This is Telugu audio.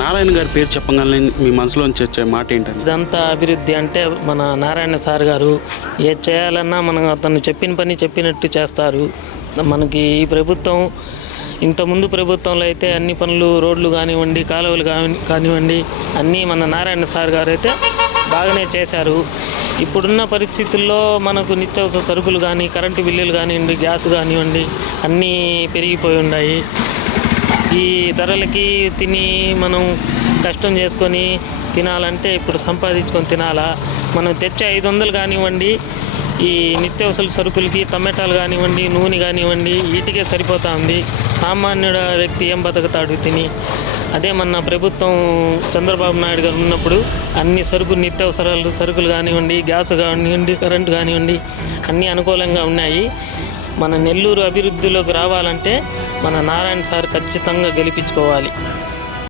నారాయణ గారి పేరు చెప్పగానే మీ మనసులోంచి వచ్చే మాట ఏంటండి? ఇదంతా అభివృద్ధి అంటే మన నారాయణ సార్ గారు ఏది చేయాలన్నా మనం అతను చెప్పిన పని చెప్పినట్టు చేస్తారు. మనకి ఈ ప్రభుత్వం ఇంతకుముందు ప్రభుత్వంలో అయితే అన్ని పనులు రోడ్లు కానివ్వండి, కాలువలు కానివ్వండి అన్నీ మన నారాయణ సార్ గారు అయితే బాగానే చేశారు. ఇప్పుడున్న పరిస్థితుల్లో మనకు నిత్యావసర సరుకులు కానీ, కరెంటు బిల్లులు కానివ్వండి, గ్యాస్ కానివ్వండి అన్నీ పెరిగిపోయి ఉన్నాయి. ఈ ధరలకి తిని మనం కష్టం చేసుకొని తినాలంటే ఇప్పుడు సంపాదించుకొని తినాలా. మనం తెచ్చే 500 కానివ్వండి ఈ నిత్యావసర సరుకులకి, టమాటాలు కానివ్వండి, నూనె కానివ్వండి వీటికే సరిపోతూ ఉంది. సామాన్యుడ వ్యక్తి ఏం బతుకుతాడు తిని? అదే మన ప్రభుత్వం చంద్రబాబు నాయుడు గారు ఉన్నప్పుడు అన్ని నిత్యావసరాలు సరుకులు కానివ్వండి, గ్యాస్ కానివ్వండి, కరెంటు కానివ్వండి అన్నీ అనుకూలంగా ఉన్నాయి. మన నెల్లూరు అభివృద్ధిలోకి రావాలంటే మన నారాయణ సార్ ఖచ్చితంగా గెలిపించుకోవాలి.